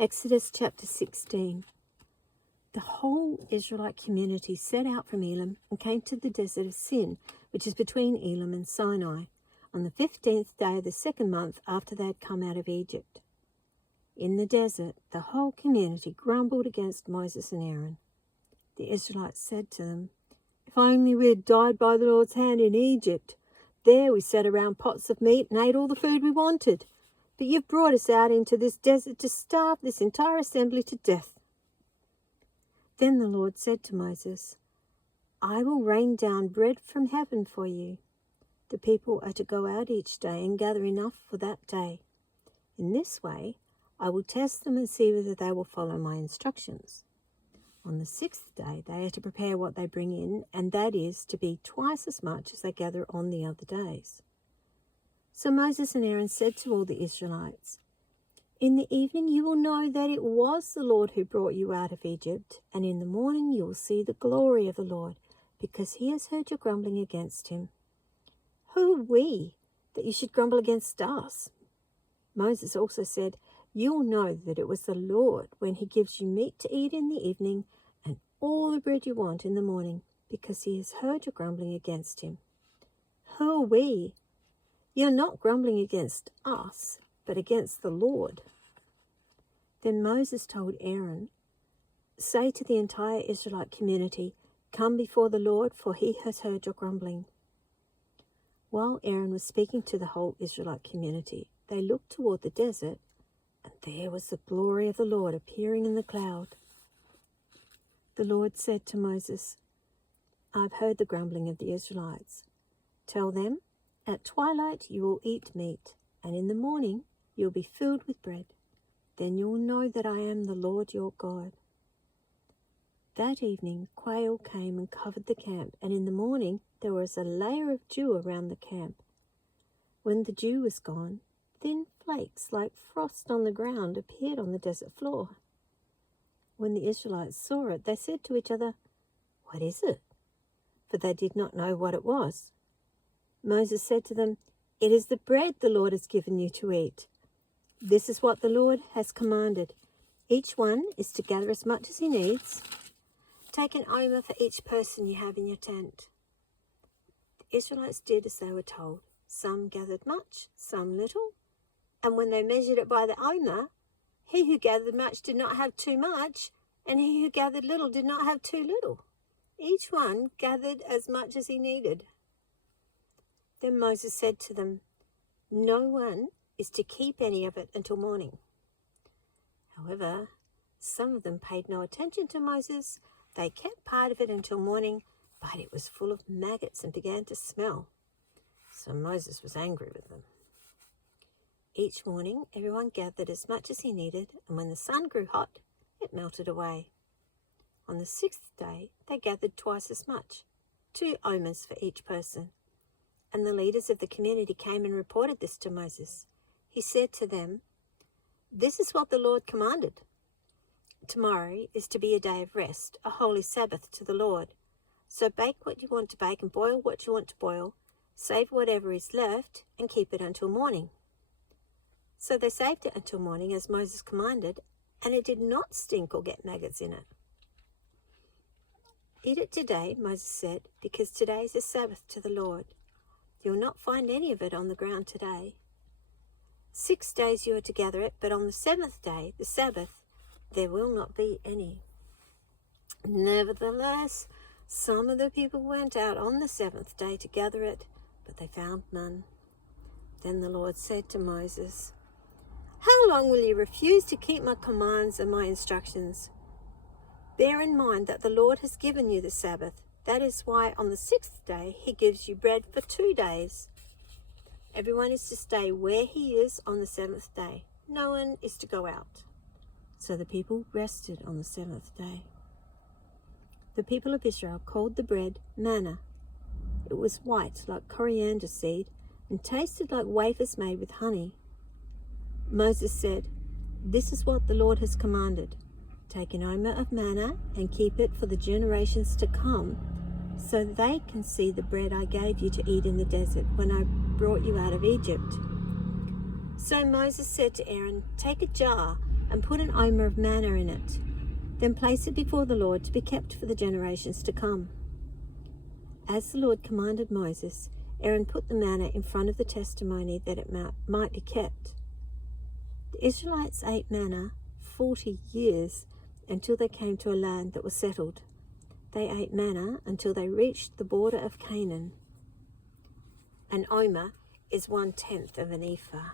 Exodus chapter 16. The whole Israelite community set out from Elim and came to the desert of Sin, which is between Elim and Sinai, on the 15th day of the second month after they had come out of Egypt. In the desert, the whole community grumbled against Moses and Aaron. The Israelites said to them, "If only we had died by the Lord's hand in Egypt. There we sat around pots of meat and ate all the food we wanted. But you've brought us out into this desert to starve this entire assembly to death." Then the Lord said to Moses, "I will rain down bread from heaven for you. The people are to go out each day and gather enough for that day. In this way, I will test them and see whether they will follow my instructions. On the 6th day, they are to prepare what they bring in, and that is to be twice as much as they gather on the other days." So Moses and Aaron said to all the Israelites, "In the evening you will know that it was the Lord who brought you out of Egypt, and in the morning you will see the glory of the Lord, because he has heard your grumbling against him. Who are we that you should grumble against us?" Moses also said, "You will know that it was the Lord when he gives you meat to eat in the evening and all the bread you want in the morning, because he has heard your grumbling against him. Who are we? You're not grumbling against us, but against the Lord." Then Moses told Aaron, "Say to the entire Israelite community, 'Come before the Lord, for he has heard your grumbling.'" While Aaron was speaking to the whole Israelite community, they looked toward the desert, and there was the glory of the Lord appearing in the cloud. The Lord said to Moses, "I've heard the grumbling of the Israelites. Tell them, at twilight you will eat meat, and in the morning you will be filled with bread. Then you will know that I am the Lord your God." That evening quail came and covered the camp, and in the morning there was a layer of dew around the camp. When the dew was gone, thin flakes like frost on the ground appeared on the desert floor. When the Israelites saw it, they said to each other, "What is it?" For they did not know what it was. Moses said to them, "It is the bread the Lord has given you to eat. This is what the Lord has commanded. Each one is to gather as much as he needs. Take an omer for each person you have in your tent." The Israelites did as they were told. Some gathered much, some little. And when they measured it by the omer, he who gathered much did not have too much, and he who gathered little did not have too little. Each one gathered as much as he needed. Then Moses said to them, "No one is to keep any of it until morning." However, some of them paid no attention to Moses. They kept part of it until morning, but it was full of maggots and began to smell. So Moses was angry with them. Each morning, everyone gathered as much as he needed, and when the sun grew hot, it melted away. On the 6th day, they gathered twice as much, 2 omers for each person. And the leaders of the community came and reported this to Moses. He said to them, "This is what the Lord commanded. Tomorrow is to be a day of rest, a holy Sabbath to the Lord. So bake what you want to bake and boil what you want to boil. Save whatever is left and keep it until morning." So they saved it until morning as Moses commanded, and it did not stink or get maggots in it. "Eat it today," Moses said, "because today is a Sabbath to the Lord. You will not find any of it on the ground today. 6 days you are to gather it, but on the 7th day, the Sabbath, there will not be any." Nevertheless, some of the people went out on the 7th day to gather it, but they found none. Then the Lord said to Moses, "How long will you refuse to keep my commands and my instructions? Bear in mind that the Lord has given you the Sabbath. That is why on the 6th day he gives you bread for 2 days. Everyone is to stay where he is on the 7th day. No one is to go out." So the people rested on the 7th day. The people of Israel called the bread manna. It was white like coriander seed and tasted like wafers made with honey. Moses said, "This is what the Lord has commanded. Take an omer of manna and keep it for the generations to come, so they can see the bread I gave you to eat in the desert when I brought you out of Egypt." So Moses said to Aaron, "Take a jar and put an omer of manna in it. Then place it before the Lord to be kept for the generations to come. As the Lord commanded Moses, Aaron put the manna in front of the testimony that it might be kept. The Israelites ate manna 40 years until they came to a land that was settled. They ate manna until they reached the border of Canaan. An omer is 1/10 of an ephah.